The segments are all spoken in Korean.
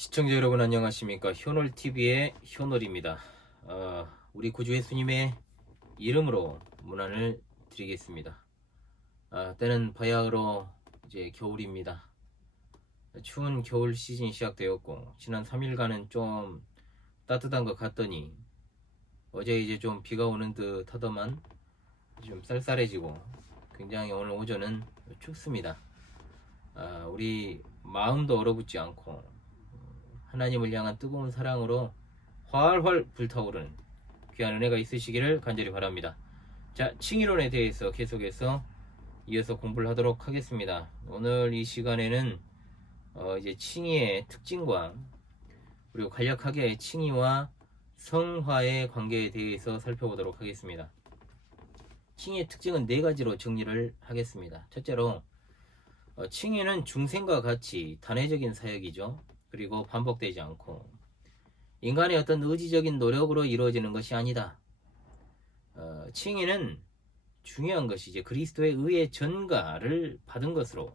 시청자 여러분 안녕하십니까? 효놀TV의 효놀입니다. 우리 구주 예수님의 이름으로 문안을 드리겠습니다. 때는 바야흐로 이제 겨울입니다. 추운 겨울 시즌이 시작되었고 지난 3일간은 좀 따뜻한 것 같더니 어제 이제 좀 비가 오는 듯 하더만 좀 쌀쌀해지고 굉장히 오늘 오전은 춥습니다. 우리 마음도 얼어붙지 않고 하나님을 향한 뜨거운 사랑으로 활활 불타오르는 귀한 은혜가 있으시기를 간절히 바랍니다. 자, 칭의론에 대해서 계속해서 이어서 공부를 하도록 하겠습니다. 오늘 이 시간에는 이제 칭의의 특징과 그리고 간략하게 칭의와 성화의 관계에 대해서 살펴보도록 하겠습니다. 칭의의 특징은 네 가지로 정리를 하겠습니다. 첫째로 칭의는 중생과 같이 단회적인 사역이죠. 그리고 반복되지 않고 인간의 어떤 의지적인 노력으로 이루어지는 것이 아니다. 칭의는 중요한 것이 이제 그리스도의 의의 전가를 받은 것으로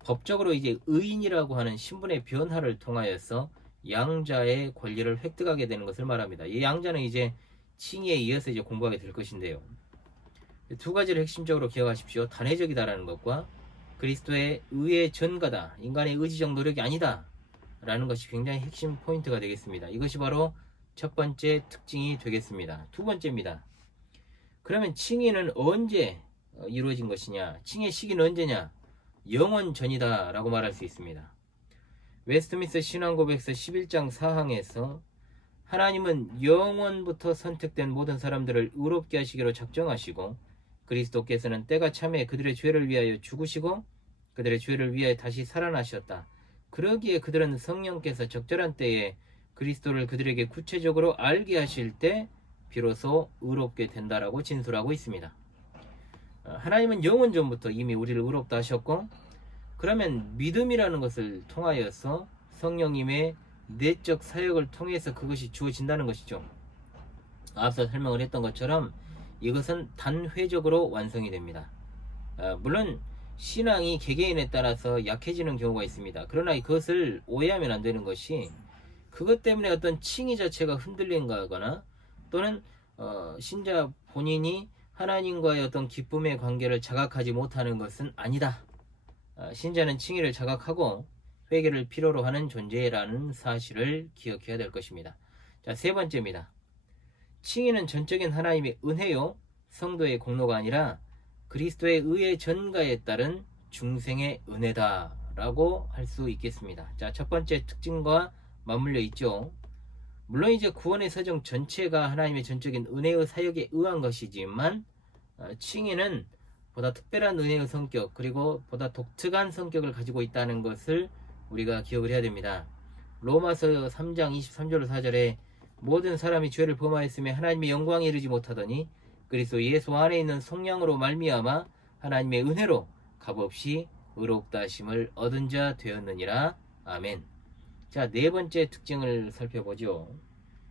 법적으로 이제 의인이라고 하는 신분의 변화를 통하여서 양자의 권리를 획득하게 되는 것을 말합니다. 이 양자는 이제 칭의에 이어서 이제 공부하게 될 것인데요. 두 가지를 핵심적으로 기억하십시오. 단회적이다라는 것과 그리스도의 의의 전가다. 인간의 의지적 노력이 아니다. 라는 것이 굉장히 핵심 포인트가 되겠습니다. 이것이 바로 첫 번째 특징이 되겠습니다. 두 번째입니다. 그러면 칭의는 언제 이루어진 것이냐? 칭의 시기는 언제냐? 영원 전이다 라고 말할 수 있습니다. 웨스트민스터 신앙고백서 11장 4항에서 하나님은 영원부터 선택된 모든 사람들을 의롭게 하시기로 작정하시고 그리스도께서는 때가 참에 그들의 죄를 위하여 죽으시고 그들의 죄를 위하여 다시 살아나셨다. 그러기에 그들은 성령께서 적절한 때에 그리스도를 그들에게 구체적으로 알게 하실 때 비로소 의롭게 된다라고 진술하고 있습니다. 하나님은 영원 전부터 이미 우리를 의롭다 하셨고 그러면 믿음이라는 것을 통하여서 성령님의 내적 사역을 통해서 그것이 주어진다는 것이죠. 앞서 설명을 했던 것처럼 이것은 단회적으로 완성이 됩니다. 물론 신앙이 개개인에 따라서 약해지는 경우가 있습니다. 그러나 그것을 오해하면 안 되는 것이 그것 때문에 어떤 칭의 자체가 흔들린다거나 또는 신자 본인이 하나님과의 어떤 기쁨의 관계를 자각하지 못하는 것은 아니다. 신자는 칭의를 자각하고 회개를 필요로 하는 존재라는 사실을 기억해야 될 것입니다. 자, 세 번째입니다. 칭의는 전적인 하나님의 은혜요 성도의 공로가 아니라 그리스도의 의의 전가에 따른 중생의 은혜다 라고 할 수 있겠습니다. 자, 첫 번째 특징과 맞물려 있죠. 물론 이제 구원의 사정 전체가 하나님의 전적인 은혜의 사역에 의한 것이지만 칭의는 보다 특별한 은혜의 성격 그리고 보다 독특한 성격을 가지고 있다는 것을 우리가 기억을 해야 됩니다. 로마서 3장 23절 4절에 모든 사람이 죄를 범하였으며 하나님의 영광에 이르지 못하더니 그리스도 예수 안에 있는 성령으로 말미암아 하나님의 은혜로 값없이 의롭다 하심을 얻은 자 되었느니라. 아멘. 자, 네 번째 특징을 살펴보죠.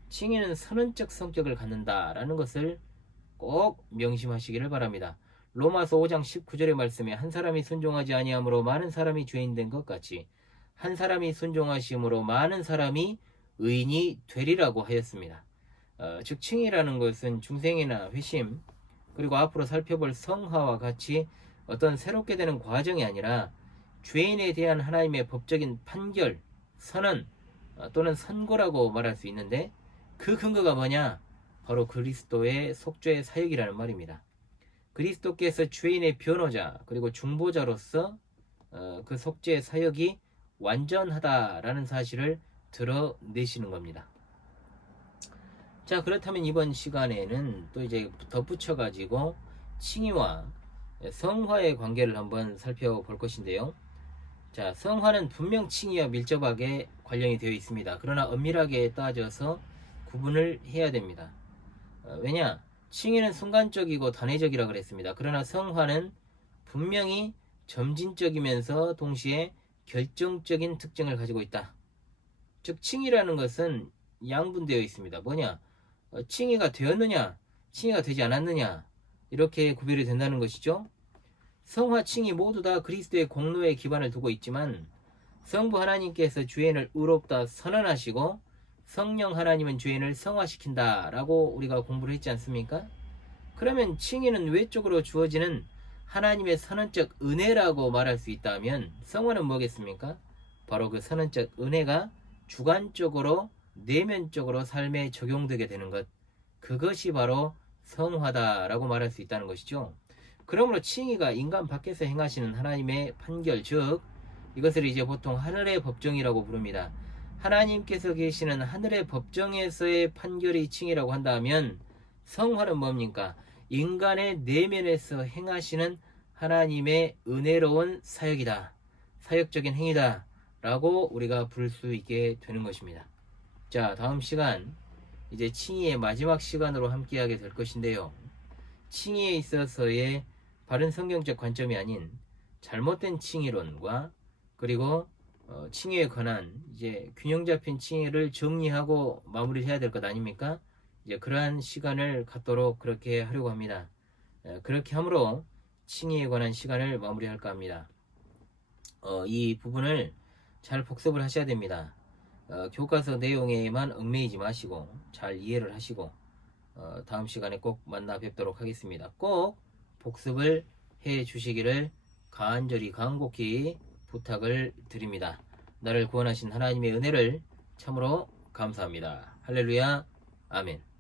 칭의는 선언적 성격을 갖는다라는 것을 꼭 명심하시기를 바랍니다. 로마서 5장 19절의 말씀에 한 사람이 순종하지 아니함으로 많은 사람이 죄인 된 것 같이 한 사람이 순종하심으로 많은 사람이 의인이 되리라고 하였습니다. 즉 칭의라는 것은 중생이나 회심 그리고 앞으로 살펴볼 성화와 같이 어떤 새롭게 되는 과정이 아니라 죄인에 대한 하나님의 법적인 판결, 선언 또는 선고라고 말할 수 있는데 그 근거가 뭐냐? 바로 그리스도의 속죄의 사역이라는 말입니다. 그리스도께서 죄인의 변호자 그리고 중보자로서 그 속죄의 사역이 완전하다라는 사실을 드러내시는 겁니다. 자, 그렇다면 이번 시간에는 또 이제 덧붙여 가지고 칭의와 성화의 관계를 한번 살펴볼 것인데요. 자, 성화는 분명 칭의와 밀접하게 관련이 되어 있습니다. 그러나 엄밀하게 따져서 구분을 해야 됩니다. 왜냐? 칭의는 순간적이고 단회적이라고 그랬습니다. 그러나 성화는 분명히 점진적이면서 동시에 결정적인 특징을 가지고 있다. 즉 칭의라는 것은 양분되어 있습니다. 뭐냐? 칭의가 되었느냐, 칭의가 되지 않았느냐 이렇게 구별이 된다는 것이죠. 성화, 칭의 모두 다 그리스도의 공로에 기반을 두고 있지만 성부 하나님께서 죄인을 의롭다 선언하시고 성령 하나님은 죄인을 성화시킨다 라고 우리가 공부를 했지 않습니까? 그러면 칭의는 외적으로 주어지는 하나님의 선언적 은혜라고 말할 수 있다면 성화는 뭐겠습니까? 바로 그 선언적 은혜가 주관적으로 내면적으로 삶에 적용되게 되는 것, 그것이 바로 성화다라고 말할 수 있다는 것이죠. 그러므로 칭의가 인간 밖에서 행하시는 하나님의 판결, 즉 이것을 이제 보통 하늘의 법정이라고 부릅니다. 하나님께서 계시는 하늘의 법정에서의 판결이 칭의라고 한다면 성화는 뭡니까? 인간의 내면에서 행하시는 하나님의 은혜로운 사역이다, 사역적인 행위다 라고 우리가 부를 수 있게 되는 것입니다. 자, 다음 시간 이제 칭의의 마지막 시간으로 함께하게 될 것인데요, 칭의에 있어서의 바른 성경적 관점이 아닌 잘못된 칭의론과 그리고 칭의에 관한 이제 균형 잡힌 칭의를 정리하고 마무리해야 될 것 아닙니까? 이제 그러한 시간을 갖도록 그렇게 하려고 합니다. 그렇게 함으로 칭의에 관한 시간을 마무리할까 합니다. 이 부분을 잘 복습을 하셔야 됩니다. 교과서 내용에만 얽매이지 마시고 잘 이해를 하시고 다음 시간에 꼭 만나 뵙도록 하겠습니다. 꼭 복습을 해 주시기를 간절히 간곡히 부탁을 드립니다. 나를 구원하신 하나님의 은혜를 참으로 감사합니다. 할렐루야, 아멘.